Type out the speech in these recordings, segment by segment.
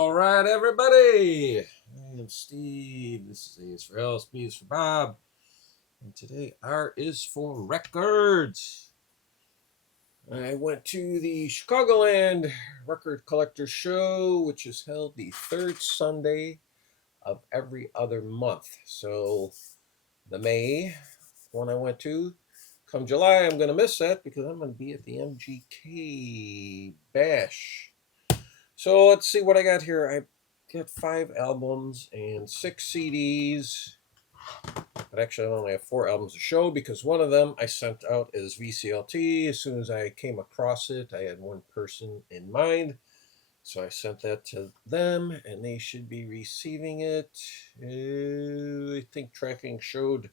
All right, everybody. I am Steve. This is A is for Alice, B is for Bob. And today R is for records. I went to the Chicagoland Record Collectors Show, which is held the third Sunday of every other month. So the May one I went to. Come July, I'm going to miss that because I'm going to be at the MGK Bash. So let's see what I got here. I got 5 albums and 6 CDs. But actually, I only have 4 albums to show because one of them I sent out as VCLT. As soon as I came across it, I had one person in mind. So I sent that to them, and they should be receiving it. I think tracking showed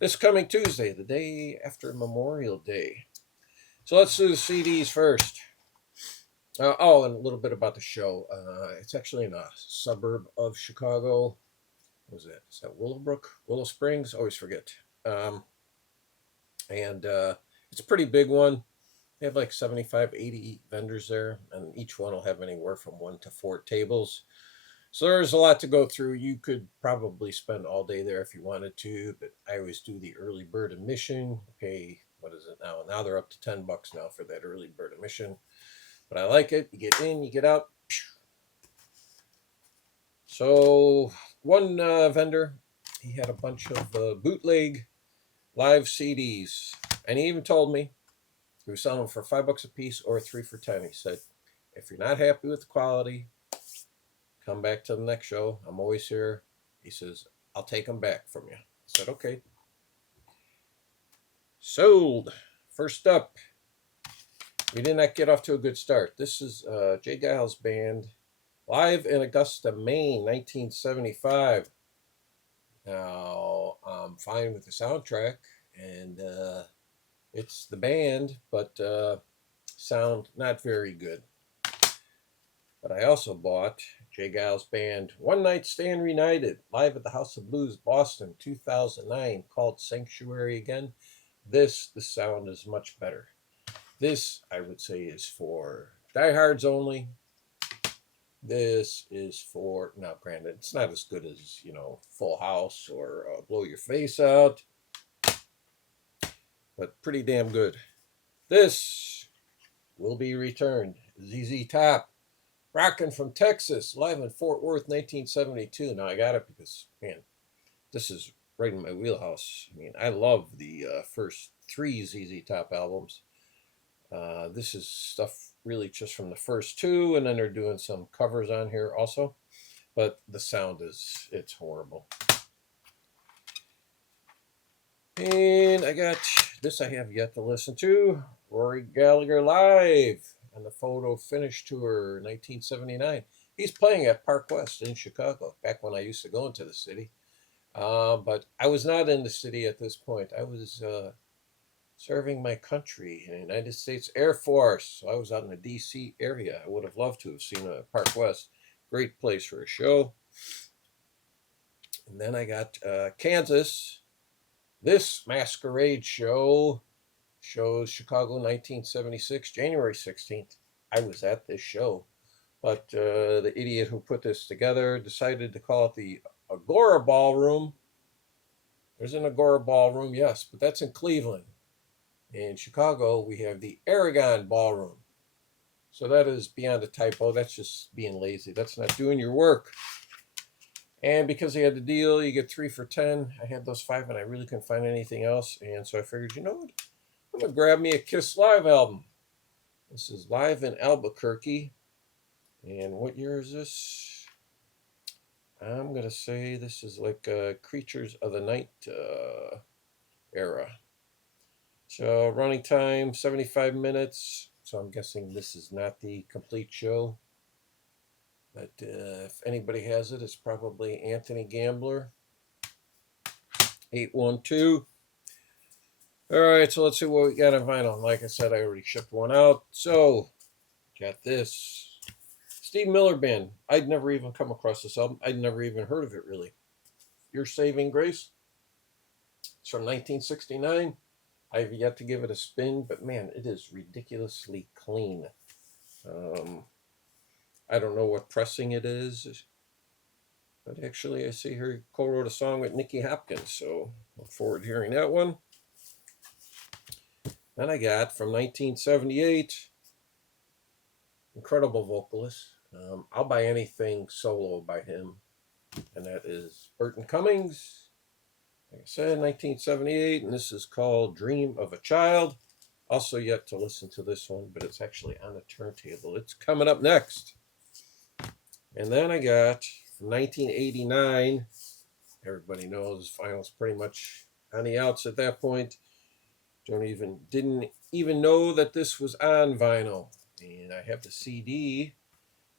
this coming Tuesday, the day after Memorial Day. So let's do the CDs first. And a little bit about the show. It's actually in a suburb of Chicago. What was that? Is that Willowbrook? Willow Springs? Always forget. And it's a pretty big one. They have like 75, 80 vendors there, and each one will have anywhere from 1 to 4 tables. So there's a lot to go through. You could probably spend all day there if you wanted to, but I always do the early bird admission. Pay, what is it now? Now they're up to $10 now for that early bird admission. But I like it. You get in, you get out. So one vendor, he had a bunch of bootleg live CDs, and he even told me he was selling them for $5 a piece or 3 for 10. He said, "If you're not happy with the quality, come back to the next show. I'm always here." He says, "I'll take them back from you." I said, "Okay." Sold. First up, we did not get off to a good start. This is Jay Giles Band, live in Augusta, Maine, 1975. Now, I'm fine with the soundtrack, and it's the band, but sound not very good. But I also bought Jay Giles Band, One Night Stand Reunited, live at the House of Blues, Boston, 2009, called Sanctuary again. The sound is much better. This, I would say, is for diehards only. This is for, now granted, it's not as good as, Full House or Blow Your Face Out, but pretty damn good. This will be returned. ZZ Top, Rockin' from Texas, live in Fort Worth, 1972. Now I got it because, man, this is right in my wheelhouse. I mean, I love the first 3 ZZ Top albums. This is stuff really just from the first 2, and then they're doing some covers on here also. But the sound it's horrible. And I got this I have yet to listen to. Rory Gallagher live on the Photo Finish Tour, 1979. He's playing at Park West in Chicago, back when I used to go into the city. But I was not in the city at this point. I was serving my country in the United States Air Force. So I was out in the D.C. area. I would have loved to have seen a Park West. Great place for a show. And then I got Kansas. This Masquerade show shows Chicago 1976, January 16th. I was at this show. But the idiot who put this together decided to call it the Agora Ballroom. There's an Agora Ballroom, yes, but that's in Cleveland. In Chicago, we have the Aragon Ballroom. So that is beyond a typo. That's just being lazy. That's not doing your work. And because they had the deal, you get 3 for 10. I had those 5, and I really couldn't find anything else. And so I figured, you know what? I'm going to grab me a Kiss Live album. This is live in Albuquerque. And what year is this? I'm going to say this is like Creatures of the Night era. So running time, 75 minutes. So I'm guessing this is not the complete show. But if anybody has it, it's probably Anthony Gambler. 812. All right, so let's see what we got on vinyl. Like I said, I already shipped one out. So, got this. Steve Miller Band. I'd never even come across this album. I'd never even heard of it, really. Your Saving Grace. It's from 1969. I've yet to give it a spin, but man, it is ridiculously clean. I don't know what pressing it is, but actually I see her co-wrote a song with Nicky Hopkins, so look forward to hearing that one. Then I got from 1978, incredible vocalist. I'll buy anything solo by him, and that is Burton Cummings. Like I said, 1978, and this is called Dream of a Child. Also yet to listen to this one, but it's actually on the turntable. It's coming up next. And then I got from 1989, everybody knows vinyl's pretty much on the outs at that point. Didn't even know that this was on vinyl. And I have the CD,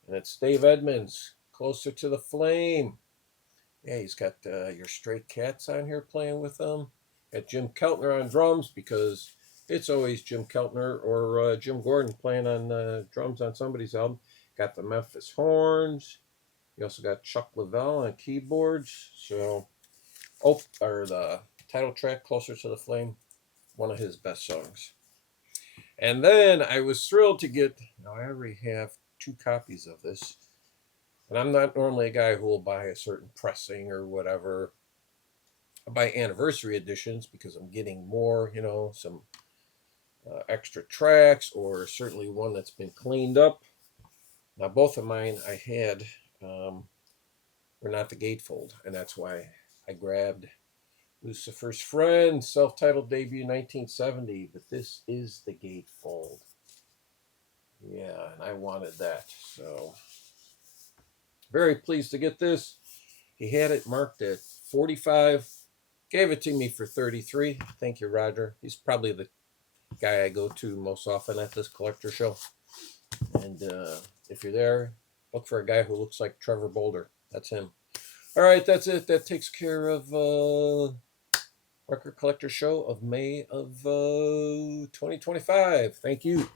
and it's Dave Edmunds, Closer to the Flame. Yeah, he's got your Stray Cats on here playing with them. Got Jim Keltner on drums, because it's always Jim Keltner or Jim Gordon playing on drums on somebody's album. Got the Memphis Horns. You also got Chuck Leavell on keyboards. So, or the title track, Closer to the Flame, one of his best songs. And then I was thrilled to get, now I already have 2 copies of this. And I'm not normally a guy who will buy a certain pressing or whatever. I buy anniversary editions because I'm getting more, some extra tracks, or certainly one that's been cleaned up. Now, both of mine I had were not the gatefold, and that's why I grabbed Lucifer's Friend, self-titled debut 1970, but this is the gatefold. Yeah, and I wanted that, so very pleased to get this. He had it marked at 45, gave it to me for 33. Thank you, Roger. He's probably the guy I go to most often at this collector show. And if you're there, look for a guy who looks like Trevor Boulder. That's him. All right, that's it. That takes care of Record Collector Show of May of 2025. Thank you.